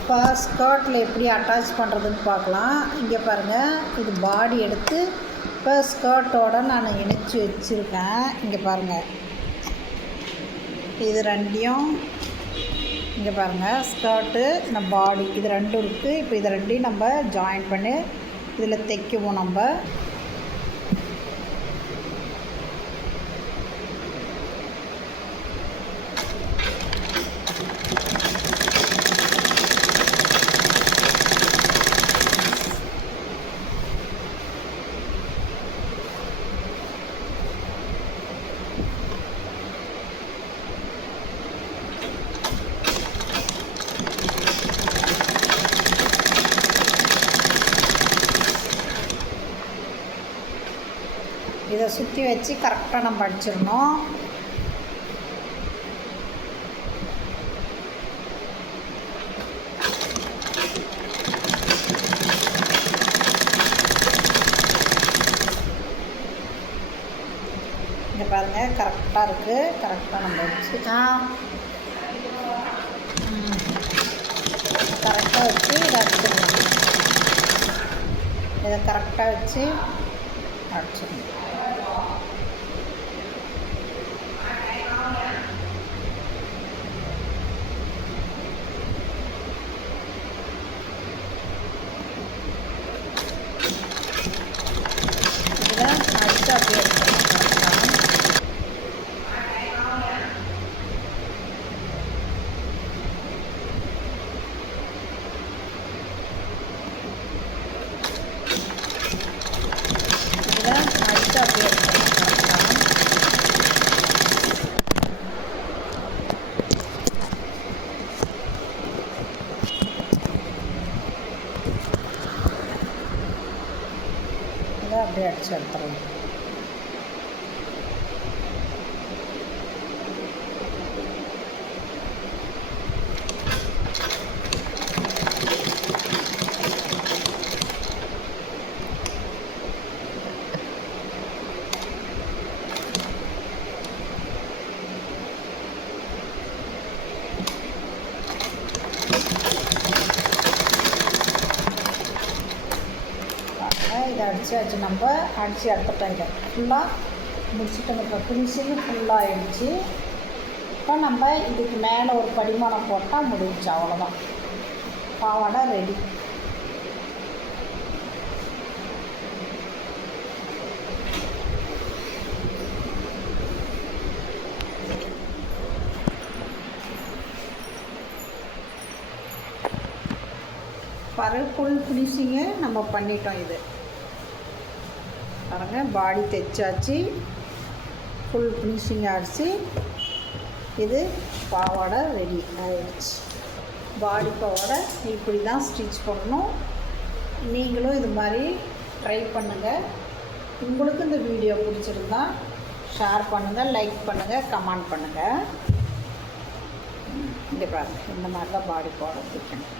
இப்போ ஸ்கர்ட்டில் எப்படி அட்டாச் பண்ணுறதுன்னு பார்க்கலாம். இங்கே பாருங்கள், இது பாடி எடுத்து இப்போ ஸ்கர்ட்டோடு நான் இணைச்சி வச்சுருக்கேன். இங்கே பாருங்கள், இது ரெண்டையும் இங்கே பாருங்கள், ஸ்கர்ட்டு இந்த பாடி இது ரெண்டும் இருக்குது. இப்போ இது ரெண்டையும் நம்ம ஜாயின் பண்ணி இதில் தைக்குவோம். நம்ம இதை சுற்றி வச்சு கரெக்டாக நம்ம அடிச்சிடணும். இங்கே பாருங்கள், கரெக்டாக இருக்குது. கரெக்டாக நம்ம வச்சு கரெக்டாக வச்சு இதை அடிச்சிடணும். இதை கரெக்டாக வச்சு அடிச்சிடணும். அடிச்சு அப்படியே அப்படியே அடிச்சு எடுத்துடலாம். இதை அடித்தாச்சு. நம்ம அடித்து எடுத்துட்டோம். இதை ஃபுல்லாக முடிச்சுட்டோம். இப்போ ஃபினிஷிங் ஃபுல்லாக ஆகிடுச்சு. இப்போ நம்ம இதுக்கு மேலே ஒரு படிமானம் போட்டால் முடிஞ்சிச்சு. அவ்வளோதான், பாவாடை ரெடி. ஃபுல் ஃபினிஷிங்கு நம்ம பண்ணிட்டோம். இது பாருங்கள், பாடி தைச்சாச்சு, ஃபுல் ஃபினிஷிங் ஆகிடுச்சு. இது பாவாடை ரெடி ஆகிடுச்சு. பாடி பாவாடை இப்படி தான் ஸ்டிச் பண்ணணும். நீங்களும் இது மாதிரி ட்ரை பண்ணுங்கள். உங்களுக்கு இந்த வீடியோ பிடிச்சிருந்தா ஷேர் பண்ணுங்கள், லைக் பண்ணுங்கள், கமெண்ட் பண்ணுங்கள். இங்கே பாருங்கள், இந்த மாதிரி தான் பாடி பாவாடை தைக்கணும்.